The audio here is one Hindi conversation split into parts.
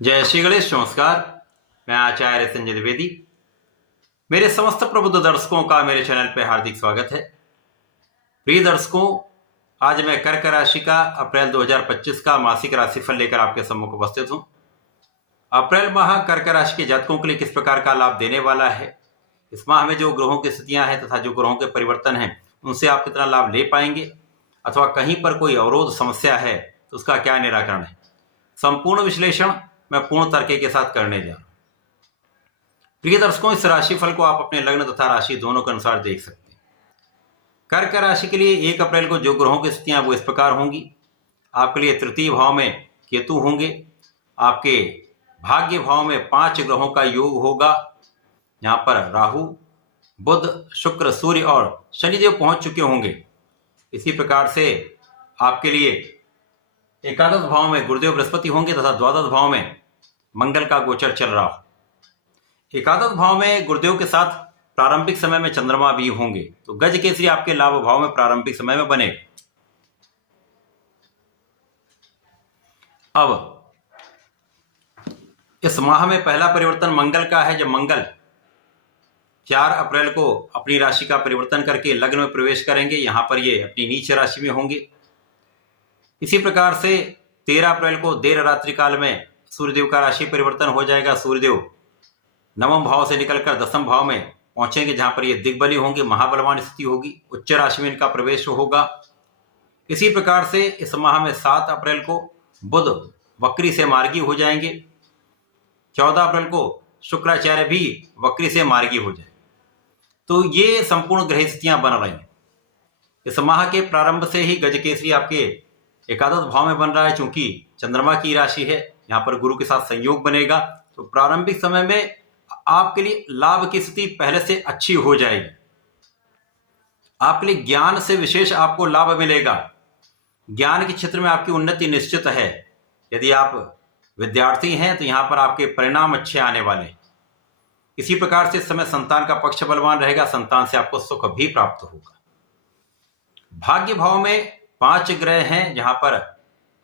जय श्री गणेश। नमस्कार। मैं आचार्य संजय द्विवेदी। मेरे समस्त प्रबुद्ध दर्शकों का मेरे चैनल पर हार्दिक स्वागत है। प्रिय दर्शकों, आज मैं कर्क राशि का अप्रैल 2025 का मासिक राशिफल लेकर आपके सम्मुख उपस्थित हूं। अप्रैल माह कर्क राशि के जातकों के लिए किस प्रकार का लाभ देने वाला है, इस माह में जो ग्रहों की स्थितियां हैं तथा जो ग्रहों के परिवर्तन हैं उनसे आप कितना लाभ ले पाएंगे, अथवा कहीं पर कोई अवरोध समस्या है तो उसका क्या निराकरण है, संपूर्ण विश्लेषण मैं पूर्ण तर्क के साथ करने जा रहा हूं। प्रिय दर्शकों, इस राशिफल को आप अपने लग्न तथा राशि दोनों के अनुसार देख सकते हैं। कर्क राशि के लिए 1 अप्रैल को जो ग्रहों की स्थितियां वो इस प्रकार होंगी। आपके लिए तृतीय भाव में केतु होंगे। आपके भाग्य भाव में 5 ग्रहों का योग होगा। यहाँ पर राहु, बुध, शुक्र, सूर्य और शनिदेव पहुंच चुके होंगे। इसी प्रकार से आपके लिए एकादश भाव में गुरुदेव बृहस्पति होंगे तथा द्वादश भाव में मंगल का गोचर चल रहा हो। एकादश भाव में गुरुदेव के साथ प्रारंभिक समय में चंद्रमा भी होंगे, तो गज केसरी आपके लाभ भाव में प्रारंभिक समय में बने। अब इस माह में पहला परिवर्तन मंगल का है, जब मंगल 4 अप्रैल को अपनी राशि का परिवर्तन करके लग्न में प्रवेश करेंगे। यहां पर ये अपनी नीच राशि में होंगे। इसी प्रकार से 13 अप्रैल को देर रात्रि काल में सूर्यदेव का राशि परिवर्तन हो जाएगा। सूर्यदेव नवम भाव से निकलकर दसम भाव में पहुंचेंगे, जहां पर ये दिग्बली होंगे, महाबलवान स्थिति होगी, उच्च राशि में इनका प्रवेश होगा। इसी प्रकार से इस माह में 7 अप्रैल को बुध वक्री से मार्गी हो जाएंगे। 14 अप्रैल को शुक्राचार्य भी वक्री से मार्गी हो जाए। तो ये संपूर्ण ग्रह स्थितियां बन रही हैं। इस माह के प्रारंभ से ही गजकेसरी आपके एकादश भाव में बन रहा है। चूंकि चंद्रमा की राशि है, यहाँ पर गुरु के साथ संयोग बनेगा, तो प्रारंभिक समय में आपके लिए लाभ की स्थिति पहले से अच्छी हो जाएगी। आपके लिए ज्ञान से विशेष आपको लाभ मिलेगा। ज्ञान के क्षेत्र में आपकी उन्नति निश्चित है। यदि आप विद्यार्थी हैं तो यहाँ पर आपके परिणाम अच्छे आने वाले हैं। इसी प्रकार से इस समय संतान का पक्ष बलवान रहेगा। संतान से आपको सुख भी प्राप्त होगा। भाग्य भाव में 5 ग्रह हैं, जहां पर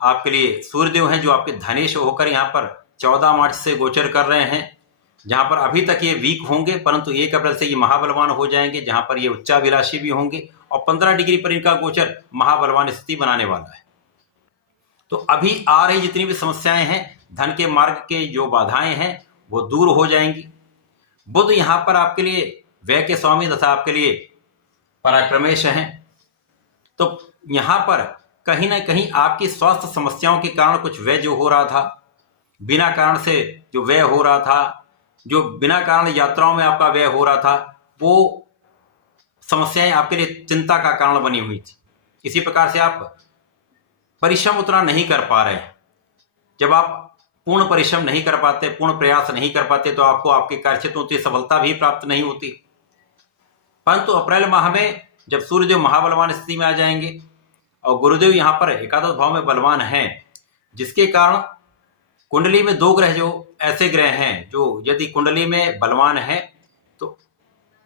आपके लिए सूर्यदेव हैं जो आपके धनेश होकर यहाँ पर 14 मार्च से गोचर कर रहे हैं। जहां पर अभी तक ये वीक होंगे, परंतु 1 अप्रैल से ये महाबलवान हो जाएंगे, जहां पर ये उच्चाभिलाषी भी होंगे और 15 डिग्री पर इनका गोचर महाबलवान स्थिति बनाने वाला है। तो अभी आ रही जितनी भी समस्याएं हैं, धन के मार्ग के जो बाधाएं हैं वो दूर हो जाएंगी। बुध यहाँ पर आपके लिए व्यय के स्वामी तथा आपके लिए पराक्रमेश हैं। तो यहाँ पर कहीं ना कहीं आपकी स्वास्थ्य समस्याओं के कारण कुछ व्यय जो हो रहा था, बिना कारण से जो व्यय हो रहा था, जो बिना कारण यात्राओं में आपका व्यय हो रहा था, वो समस्याएं आपके लिए चिंता का कारण बनी हुई थी। इसी प्रकार से आप परिश्रम उतना नहीं कर पा रहे हैं। जब आप पूर्ण परिश्रम नहीं कर पाते, पूर्ण प्रयास नहीं कर पाते, तो आपको आपके कार्यक्षेत्रों से सफलता भी प्राप्त नहीं होती। परंतु अप्रैल माह में जब सूर्यदेव महाबलवान स्थिति में आ जाएंगे और गुरुदेव यहाँ पर एकादश भाव में बलवान हैं, जिसके कारण कुंडली में 2 ग्रह जो ऐसे ग्रह हैं जो यदि कुंडली में बलवान हैं तो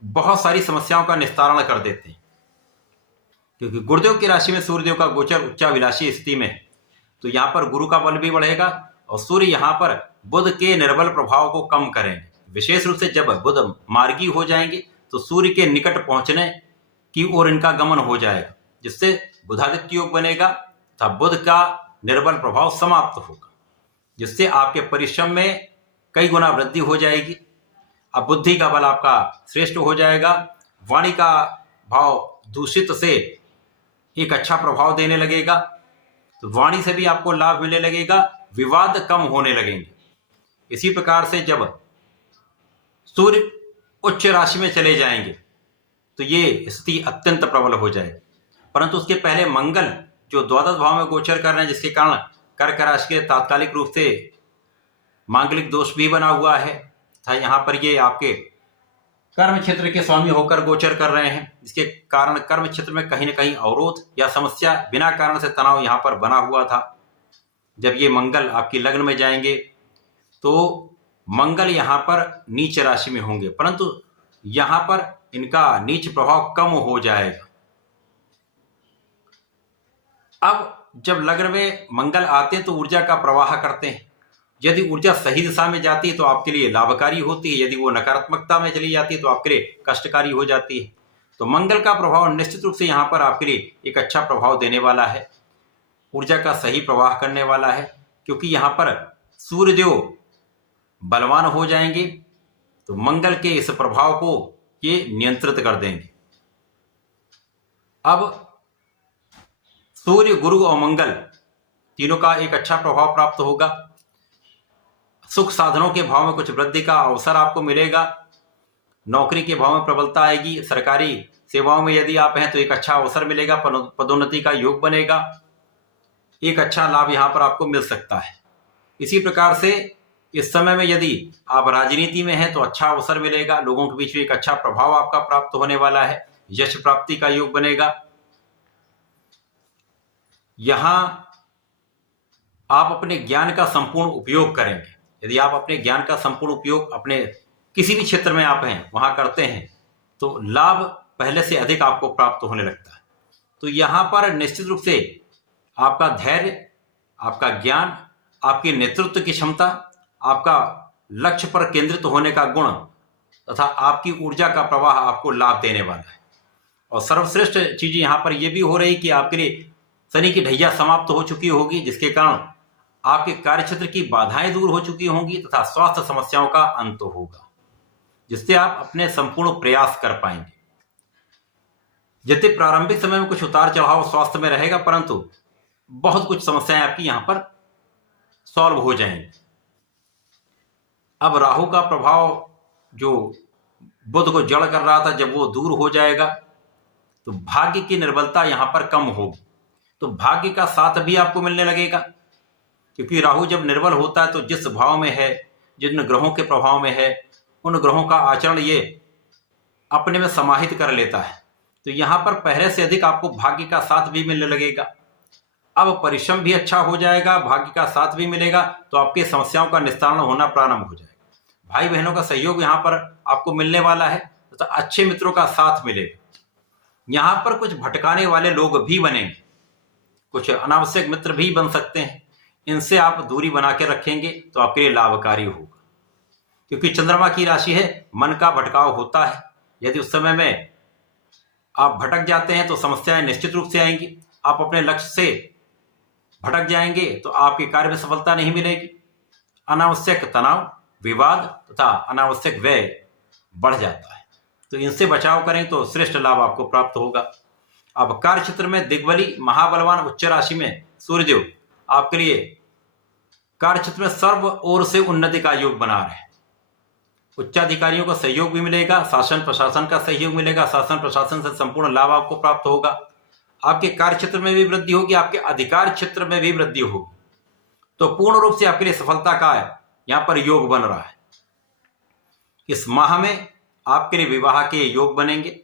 बहुत सारी समस्याओं का निस्तारण कर देते हैं। क्योंकि गुरुदेव की राशि में सूर्यदेव का गोचर उच्चाभिलाषी स्थिति में, तो यहाँ पर गुरु का बल भी बढ़ेगा और सूर्य यहाँ पर बुध के निर्बल प्रभाव को कम करेंगे। विशेष रूप से जब बुध मार्गी हो जाएंगे तो सूर्य के निकट पहुंचने की ओर इनका गमन हो जाएगा, जिससे बुधादित्य योग बनेगा तथा बुध का निर्बल प्रभाव समाप्त होगा, जिससे आपके परिश्रम में कई गुना वृद्धि हो जाएगी। अब बुद्धि का बल आपका श्रेष्ठ हो जाएगा। वाणी का भाव दूषित से एक अच्छा प्रभाव देने लगेगा, तो वाणी से भी आपको लाभ मिलने लगेगा। विवाद कम होने लगेंगे। इसी प्रकार से जब सूर्य उच्च राशि में चले जाएंगे तो ये स्थिति अत्यंत प्रबल हो जाएगी। परंतु उसके पहले मंगल जो द्वादश भाव में गोचर कर रहे हैं, जिसके कारण कर्क राशि के तात्कालिक रूप से मांगलिक दोष भी बना हुआ है तथा यहाँ पर ये आपके कर्म क्षेत्र के स्वामी होकर गोचर कर रहे हैं, जिसके कारण कर्म क्षेत्र में कहीं ना कहीं अवरोध या समस्या, बिना कारण से तनाव यहाँ पर बना हुआ था। जब ये मंगल आपकी लग्न में जाएंगे तो मंगल यहाँ पर नीच राशि में होंगे, परंतु यहाँ पर इनका नीच प्रभाव कम हो जाएगा। अब जब लग्न में मंगल आते हैं तो ऊर्जा का प्रवाह करते हैं। यदि ऊर्जा सही दिशा में जाती है तो आपके लिए लाभकारी होती है, यदि वो नकारात्मकता में चली जाती है तो आपके लिए कष्टकारी हो जाती है। तो मंगल का प्रभाव निश्चित रूप से यहाँ पर आपके लिए एक अच्छा प्रभाव देने वाला है, ऊर्जा का सही प्रवाह करने वाला है, क्योंकि यहाँ पर सूर्यदेव बलवान हो जाएंगे, तो मंगल के इस प्रभाव को ये नियंत्रित कर देंगे। अब सूर्य, गुरु और मंगल तीनों का एक अच्छा प्रभाव प्राप्त होगा। सुख साधनों के भाव में कुछ वृद्धि का अवसर आपको मिलेगा, नौकरी के भाव में प्रबलता आएगी, सरकारी सेवाओं में यदि आप हैं तो एक अच्छा अवसर मिलेगा, पदोन्नति का योग बनेगा, एक अच्छा लाभ यहाँ पर आपको मिल सकता है। इसी प्रकार से इस समय में यदि आप राजनीति में हैं तो अच्छा अवसर मिलेगा, लोगों के बीच में एक अच्छा प्रभाव आपका प्राप्त होने वाला है, यश प्राप्ति का योग बनेगा। यहां आप अपने ज्ञान का संपूर्ण उपयोग करेंगे। यदि आप अपने ज्ञान का संपूर्ण उपयोग अपने किसी भी क्षेत्र में आप हैं वहां करते हैं तो लाभ पहले से अधिक आपको प्राप्त होने लगता है। तो यहां पर निश्चित रूप से आपका धैर्य, आपका ज्ञान, आपकी नेतृत्व की क्षमता, आपका लक्ष्य पर केंद्रित होने का गुण तथा आपकी ऊर्जा का प्रवाह आपको लाभ देने वाला है। और सर्वश्रेष्ठ चीज यहां पर यह भी हो रही कि आपके लिए शनि की ढैया समाप्त हो चुकी होगी, जिसके कारण आपके कार्यक्षेत्र की बाधाएं दूर हो चुकी होंगी तथा स्वास्थ्य समस्याओं का अंत होगा, जिससे आप अपने संपूर्ण प्रयास कर पाएंगे। जितने प्रारंभिक समय में कुछ उतार चढ़ाव स्वास्थ्य में रहेगा, परंतु बहुत कुछ समस्याएं आपकी यहां पर सॉल्व हो जाएंगी। अब राहु का प्रभाव जो बुध को जड़ कर रहा था, जब वो दूर हो जाएगा तो भाग्य की निर्बलता यहां पर कम होगी, तो भाग्य का साथ भी आपको मिलने लगेगा। क्योंकि राहु जब निर्बल होता है तो जिस भाव में है, जिन ग्रहों के प्रभाव में है, उन ग्रहों का आचरण ये अपने में समाहित कर लेता है। तो यहां पर पहले से अधिक आपको भाग्य का साथ भी मिलने लगेगा। अब परिश्रम भी अच्छा हो जाएगा, भाग्य का साथ भी मिलेगा, तो आपकी समस्याओं का निस्तारण होना प्रारंभ हो जाएगा। भाई बहनों का सहयोग यहां पर आपको मिलने वाला है, तो अच्छे मित्रों का साथ मिलेगा। यहां पर कुछ भटकाने वाले लोग भी बनेंगे, कुछ अनावश्यक मित्र भी बन सकते हैं, इनसे आप दूरी बना के रखेंगे तो आपके लिए लाभकारी होगा। क्योंकि चंद्रमा की राशि है, मन का भटकाव होता है। यदि उस समय में आप भटक जाते हैं तो समस्याएं निश्चित रूप से आएंगी, आप अपने लक्ष्य से भटक जाएंगे तो आपके कार्य में सफलता नहीं मिलेगी। अनावश्यक तनाव, विवाद तथा अनावश्यक व्यय बढ़ जाता है, तो इनसे बचाव करें तो श्रेष्ठ लाभ आपको प्राप्त होगा। अब कार्य क्षेत्र में दिग्बली महाबलवान उच्च राशि में सूर्यदेव आपके लिए कार्य क्षेत्र में सर्व ओर से उन्नति का योग बना रहे हैं। उच्चाधिकारियों का सहयोग भी मिलेगा, शासन प्रशासन का सहयोग मिलेगा, शासन प्रशासन से संपूर्ण लाभ आपको प्राप्त होगा। आपके कार्य क्षेत्र में भी वृद्धि होगी, आपके अधिकार क्षेत्र में भी वृद्धि होगी। तो पूर्ण रूप से आपके लिए सफलता का यहां पर योग बन रहा है। इस माह में आपके लिए विवाह के योग बनेंगे।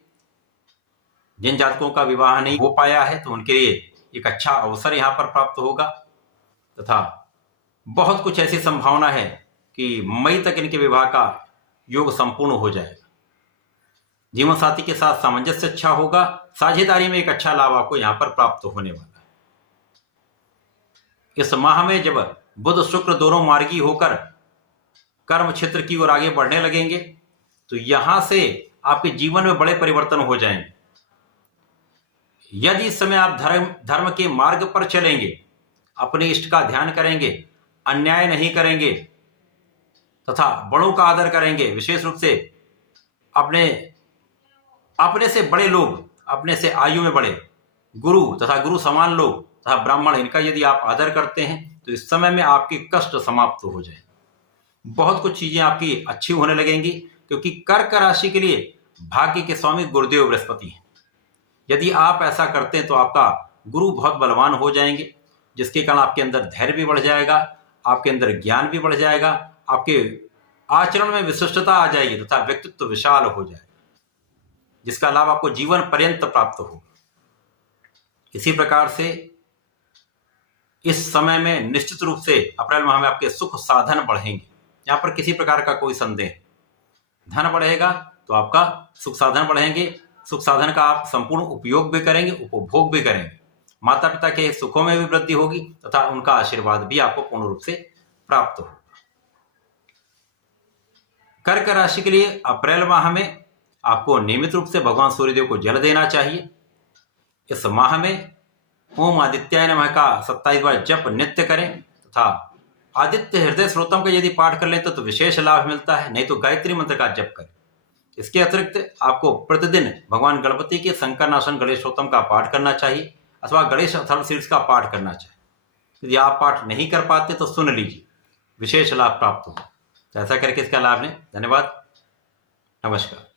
जिन जातकों का विवाह नहीं हो पाया है तो उनके लिए एक अच्छा अवसर यहां पर प्राप्त होगा, तथा बहुत कुछ ऐसी संभावना है कि मई तक इनके विवाह का योग संपूर्ण हो जाएगा। जीवन साथी के साथ सामंजस्य अच्छा होगा, साझेदारी में एक अच्छा लाभ आपको यहां पर प्राप्त होने वाला है। इस माह में जब बुध शुक्र दोनों मार्गी होकर कर्म क्षेत्र की ओर आगे बढ़ने लगेंगे तो यहां से आपके जीवन में बड़े परिवर्तन हो जाएंगे। यदि इस समय आप धर्म के मार्ग पर चलेंगे, अपने इष्ट का ध्यान करेंगे, अन्याय नहीं करेंगे तथा बड़ों का आदर करेंगे, विशेष रूप से अपने से बड़े लोग, अपने से आयु में बड़े गुरु तथा गुरु समान लोग तथा ब्राह्मण, इनका यदि आप आदर करते हैं तो इस समय में आपके कष्ट समाप्त हो जाए। बहुत कुछ चीजें आपकी अच्छी होने लगेंगी, क्योंकि कर्क राशि के लिए भाग्य के स्वामी गुरुदेव बृहस्पति हैं। यदि आप ऐसा करते हैं तो आपका गुरु बहुत बलवान हो जाएंगे, जिसके कारण आपके अंदर धैर्य भी बढ़ जाएगा, आपके अंदर ज्ञान भी बढ़ जाएगा, आपके आचरण में विशिष्टता आ जाएगी तथा व्यक्तित्व विशाल हो जाएगा, जिसका लाभ आपको जीवन पर्यंत प्राप्त होगा। इसी प्रकार से इस समय में निश्चित रूप से अप्रैल माह में आपके सुख साधन बढ़ेंगे, यहां पर किसी प्रकार का कोई संदेह। धन बढ़ेगा तो आपका सुख साधन बढ़ेंगे, सुख साधन का आप संपूर्ण उपयोग भी करेंगे, उपभोग भी करेंगे। माता पिता के सुखों में भी वृद्धि होगी तथा उनका आशीर्वाद भी आपको पूर्ण रूप से प्राप्त होगा। कर्क राशि के लिए अप्रैल माह में आपको नियमित रूप से भगवान सूर्यदेव को जल देना चाहिए। इस माह में ओम आदित्याय नमः का 27 बार जप नित्य करें तथा आदित्य हृदय स्रोतम का यदि पाठ कर लें तो विशेष लाभ मिलता है, नहीं तो गायत्री मंत्र का जप करें। इसके अतिरिक्त आपको प्रतिदिन भगवान गणपति के संकरनाशन गणेश स्तोत्रम का पाठ करना चाहिए अथवा गणेश अथर्व शीर्ष का पाठ करना चाहिए। यदि आप पाठ नहीं कर पाते तो सुन लीजिए, विशेष लाभ प्राप्त होगा। तो ऐसा करके इसका लाभ लें। धन्यवाद, नमस्कार।